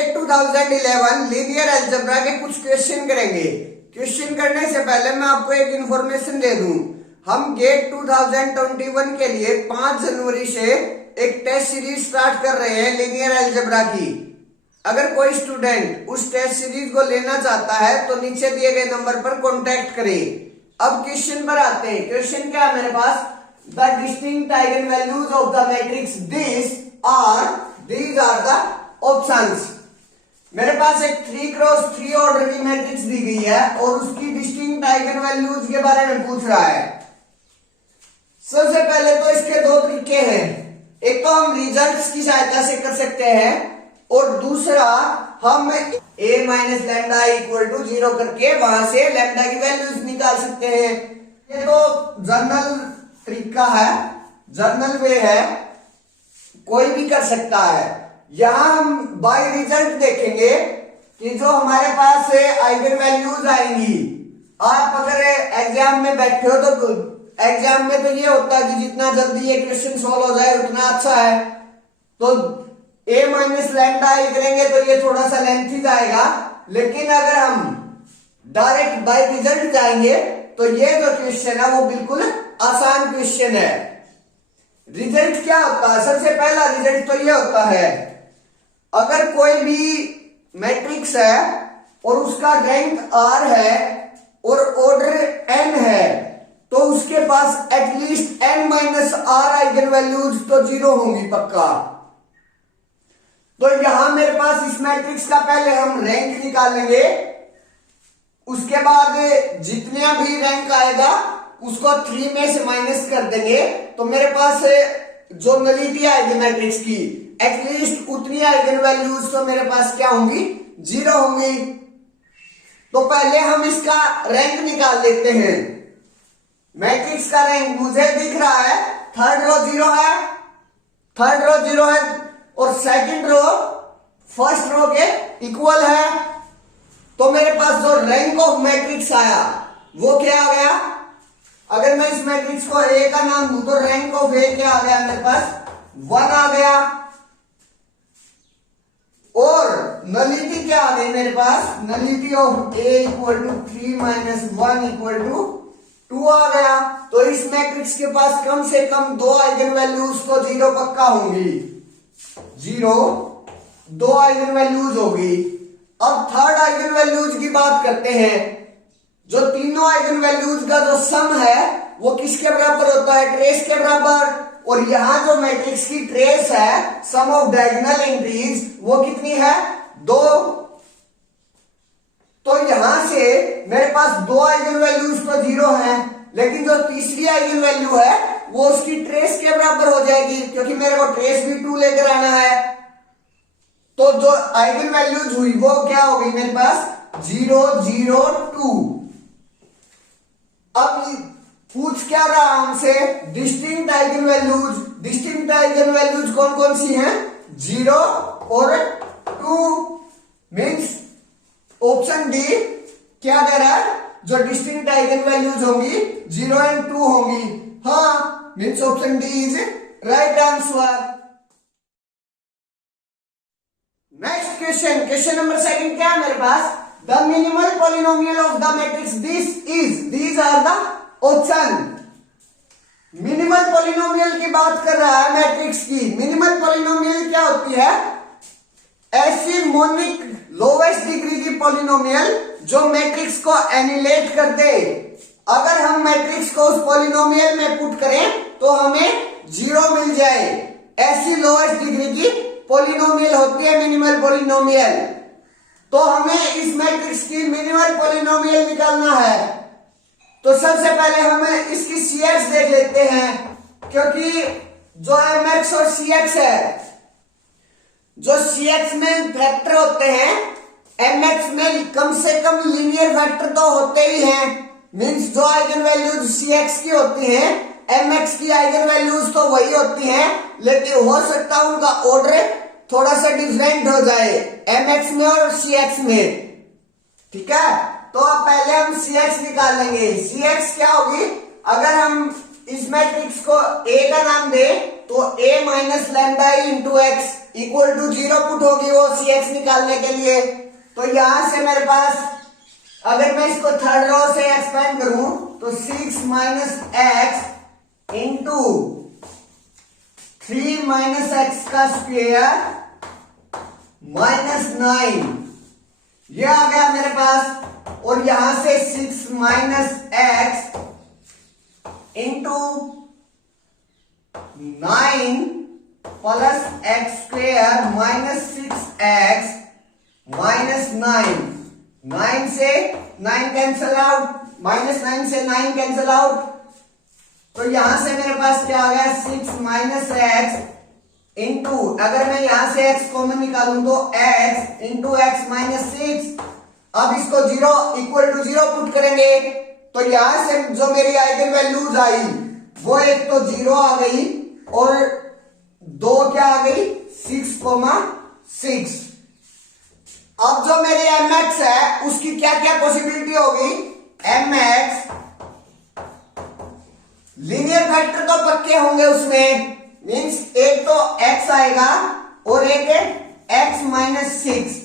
Gate 2011 linear algebra के कुछ question करेंगे। क्वेश्चन करने से पहले मैं आपको एक इंफॉर्मेशन दे दूं। हम गेट 2021 के लिए 5 जनवरी से एक टेस्ट सीरीज स्टार्ट कर रहे हैं लीनियर अलजेब्रा की। अगर कोई स्टूडेंट उस टेस्ट सीरीज को लेना चाहता है तो नीचे दिए गए नंबर पर कॉन्टेक्ट करे। अब क्वेश्चन पर आते हैं। क्वेश्चन क्या है मेरे पास? The distinct eigen values of the matrix these are the options. मेरे पास एक 3x3 ऑर्डर की मैट्रिक्स दी गई है और उसकी डिस्टिंक्ट आइगन वैल्यूज के बारे में पूछ रहा है। सबसे पहले तो इसके दो तरीके हैं। एक तो हम रिजल्ट्स की सहायता से कर सकते हैं और दूसरा हम a minus lambda equal to 0 करके वहां से लैम्डा की वैल्यूज निकाल सकते हैं। ये तो जनरल तरीका है, जनरल वे है, कोई भी कर सकता है। यहां हम बाय रिजल्ट देखेंगे कि जो हमारे पास आइगन वैल्यूज आएंगी। आप अगर एग्जाम में बैठे हो तो एग्जाम में तो ये होता है कि जितना जल्दी ये क्वेश्चन सॉल्व हो जाए उतना अच्छा है। तो a माइनस लैम्डा करेंगे तो ये थोड़ा सा लेंथी जाएगा, लेकिन अगर हम डायरेक्ट बाय रिजल्ट जाएंगे तो ये जो क्वेश्चन है वो बिल्कुल आसान क्वेश्चन है। रिजल्ट क्या होता है? सबसे पहला रिजल्ट तो ये होता है, अगर कोई भी मैट्रिक्स है और उसका रैंक r है और ऑर्डर n है तो उसके पास at least n minus r eigen values तो 0 होंगी पक्का। तो यहां मेरे पास इस मैट्रिक्स का पहले हम रैंक निकालेंगे, उसके बाद जितना भी रैंक आएगा उसको 3 में से माइनस कर देंगे तो मेरे पास जो नलिटी आएगी मैट्रिक्स की एटलीस्ट उतनी आइगन वैल्यूज तो मेरे पास क्या होंगी? 0 होंगी। तो पहले हम इसका रैंक निकाल लेते हैं। मैट्रिक्स का रैंक मुझे दिख रहा है, थर्ड रो 0 है, थर्ड रो 0 है और सेकंड रो फर्स्ट रो के इक्वल है। तो मेरे पास जो रैंक ऑफ मैट्रिक्स आया वो क्या आ गया? अगर मैं इस मैट्रिक्स को ए का नाम दूं तो रैंक ऑफ ए क्या आ गया मेरे पास? 1 आ गया। और नलिटी क्या आ गई मेरे पास? Nullity of A equal to 3 minus 1 equal to 2 आ गया। तो इस मैट्रिक्स के पास कम से कम 2 आइगन वैल्यूज तो 0 पक्का होंगी। 0 2 आइगन वैल्यूज होगी। अब थर्ड आइगन वैल्यूज की बात करते हैं। जो तीनों आइगन वैल्यूज का जो सम है वो किसके बराबर होता है? ट्रेस के बराबर। और यहां जो मैट्रिक्स की ट्रेस है सम ऑफ डायगोनल एंट्रीज वो कितनी है? 2। तो यहां से मेरे पास 2 आइगन वैल्यूज तो 0 है, लेकिन जो तीसरी आइगन वैल्यू है वो उसकी ट्रेस के बराबर हो जाएगी क्योंकि मेरे को ट्रेस भी 2 लेकर आना है। तो जो आइगन वैल्यूज हुई वो क्या हो गई मेरे पास? 0 0 2। अब पूछ क्या रहा हमसे? Distinct eigen values. Distinct eigen values कौन कौन सी हैं? 0 और 2। मीन्स ऑप्शन डी क्या दे रहा है? जो डिस्टिंक्ट आइगन वैल्यूज होंगी 0 एंड 2 होंगी। हाँ, means option D is right answer. Next question, question number 2 क्या है मेरे पास? The minimal polynomial of the matrix these are the option। Minimal polynomial की बात कर रहा है मैट्रिक्स की। मिनिमल पॉलिनोमियल क्या होती है? ऐसी मोनिक लोवेस्ट डिग्री की पॉलिनोमियल जो मैट्रिक्स को एनिलेट कर दे। अगर हम मैट्रिक्स को उस पॉलिनोमियल में पुट करें तो हमें 0 मिल जाए, ऐसी लोवेस्ट डिग्री की पॉलिनोमियल होती है मिनिमल पॉलिनोमियल। तो हमें इस मैट्रिक्स की मिनिमल पॉलिनोमियल निकालना है। तो सबसे पहले हमें इसकी CX देख लेते हैं, क्योंकि जो MX और CX है, जो CX में फैक्टर होते हैं MX में कम से कम लीनियर फैक्टर तो होते ही हैं। मींस जो आइगन वैल्यूज CX की होती हैं MX की आइगन वैल्यूज तो वही होती हैं, लेकिन हो सकता है उनका ऑर्डर थोड़ा सा डिफरेंट हो जाए MX में और CX में। ठीक है, तो अब पहले हम CX निकाल लेंगे। CX क्या होगी? अगर हम इस मैट्रिक्स को A का नाम दे तो A minus lambda into X equal to 0 put होगी वो सी एक्स निकालने के लिए। तो यहां से मेरे पास अगर मैं इसको थर्ड रो से एक्सपेंड करूं तो 6 minus x into 3 minus x का स्क्वेयर माइनस 9 ये आ गया मेरे पास। और यहां से 6 minus x into 9 plus x square minus 6x minus 9 से 9 कैंसल आउट, माइनस 9 से 9 कैंसल आउट। तो यहां से मेरे पास क्या आ गया 6 माइनस एक्स इंटू, अगर मैं यहां से x कॉमन निकालूं तो x इंटू एक्स माइनस 6। अब इसको 0 इक्वल टू 0 पुट करेंगे तो यहां से जो मेरी आइगन वैल्यूज आई वो एक तो 0 आ गई और दो क्या आ गई 6,6। अब जो मेरी mx है उसकी क्या क्या पॉसिबिलिटी होगी, mx लीनियर फैक्टर तो पक्के होंगे उसमें, मींस एक तो x आएगा और एक x माइनस 6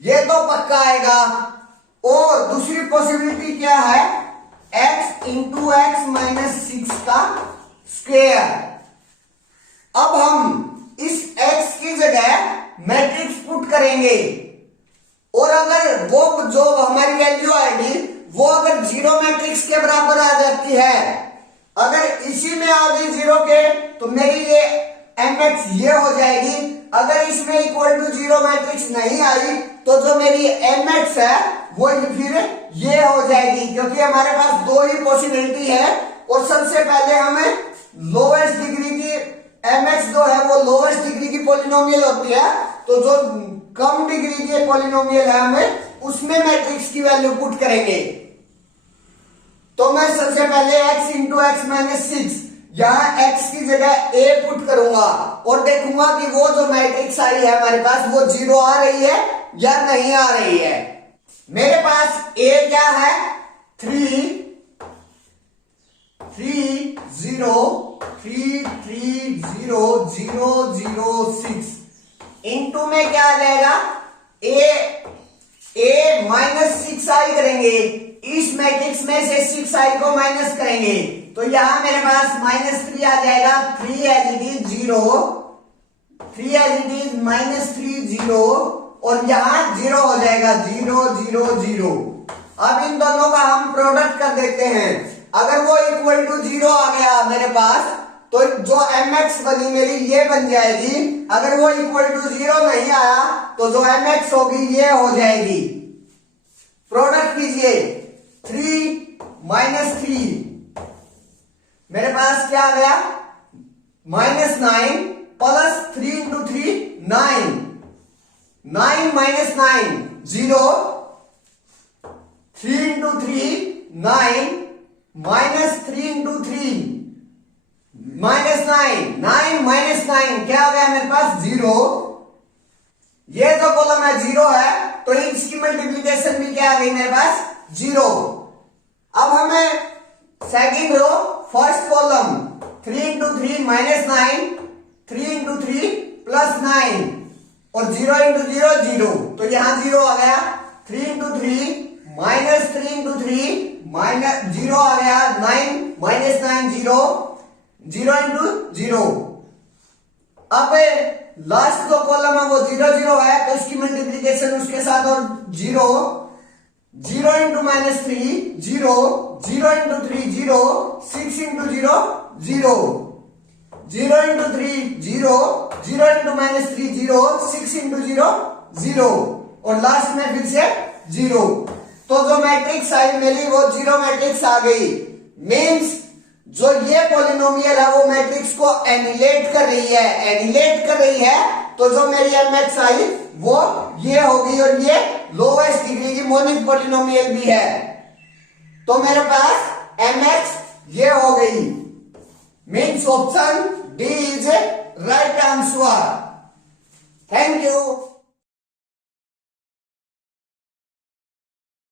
ये तो पक्का आएगा। और दूसरी पॉसिबिलिटी क्या है x इंटू एक्स माइनस 6 का स्क्वेयर। अब हम इस x की जगह मैट्रिक्स पुट करेंगे और अगर वो जो हमारी वैल्यू आएगी वो अगर 0 मैट्रिक्स के बराबर आ जाती है, अगर इसी में आ गई 0 के तो मेरी ये mx ये हो जाएगी। अगर इसमें इक्वल टू 0 मैट्रिक्स नहीं आई तो जो मेरी mx है वो फिर ये हो जाएगी, क्योंकि हमारे पास दो ही पॉसिबिलिटी है। और सबसे पहले हमें लोवेस्ट डिग्री की mx जो है वो लोवेस्ट डिग्री की पॉलिनोमियल होती है, तो जो कम डिग्री के पॉलिनोमियल है हमें उसमें मैट्रिक्स की वैल्यू पुट करेंगे। तो मैं सबसे पहले x इंटू एक्स माइनस 6 यहां x की जगह a पुट करूंगा और देखूंगा कि वो जो मैट्रिक्स आई है हमारे पास वो 0 आ रही है या नहीं आ रही है। मेरे पास a क्या है 3 3 0 3 3 0 0 0 6 इंटू में क्या आ जाएगा a माइनस 6i करेंगे, इस मैट्रिक्स में से 6i को माइनस करेंगे तो यहां मेरे पास माइनस 3 आ जाएगा, 3 as it is 0 3 as it is minus 3 0 और यहां 0 हो जाएगा 0 0 0। अब इन दोनों का हम प्रोडक्ट कर देते हैं, अगर वो इक्वल टू 0 आ गया मेरे पास तो जो mx बनी मेरी ये बन जाएगी, अगर वो इक्वल टू 0 नहीं आया तो जो mx होगी ये हो जाएगी। प्रोडक्ट कीजिए 3 माइनस 3 मेरे पास क्या आ गया minus 9 plus 3 into 3 9 9 minus 9 0 3 into 3 9 minus 3 into 3 minus 9 minus 9 क्या हो गया मेरे पास 0। ये जो कॉलम है 0 है तो इसकी मल्टीप्लीकेशन भी क्या आ गई मेरे पास 0। अब हमें second row first column 3 into 3 minus 9 3 into 3 plus 9 और 0 इंटू 0 0 तो यहां 0 आ गया 3 इंटू 3 माइनस 3 इंटू 3 माइनस 0 आ गया 9 माइनस 9 0 0 इंटू 0। अब लास्ट जो कॉलम है वो 0 0 है तो इसकी मल्टीप्लीकेशन उसके साथ और 0 0 into minus 3 0 0 into 3 0 6 into 0 0 0 into 3 0 0 into minus 3 0 6 into 0 0 और लास्ट में फिर से 0। तो जो मैट्रिक्स आई मेरी वो 0 मैट्रिक्स आ गई, मीन्स जो ये पॉलिनोमियल है वो मैट्रिक्स को एनिलेट कर रही है, एनिलेट कर रही है तो जो मेरी mx आई वो ये होगी और ये लोवेस्ट डिग्री की मोनिक पॉलिनोमियल भी है। तो मेरे पास mx ये हो गई, means option D is right answer. Thank you.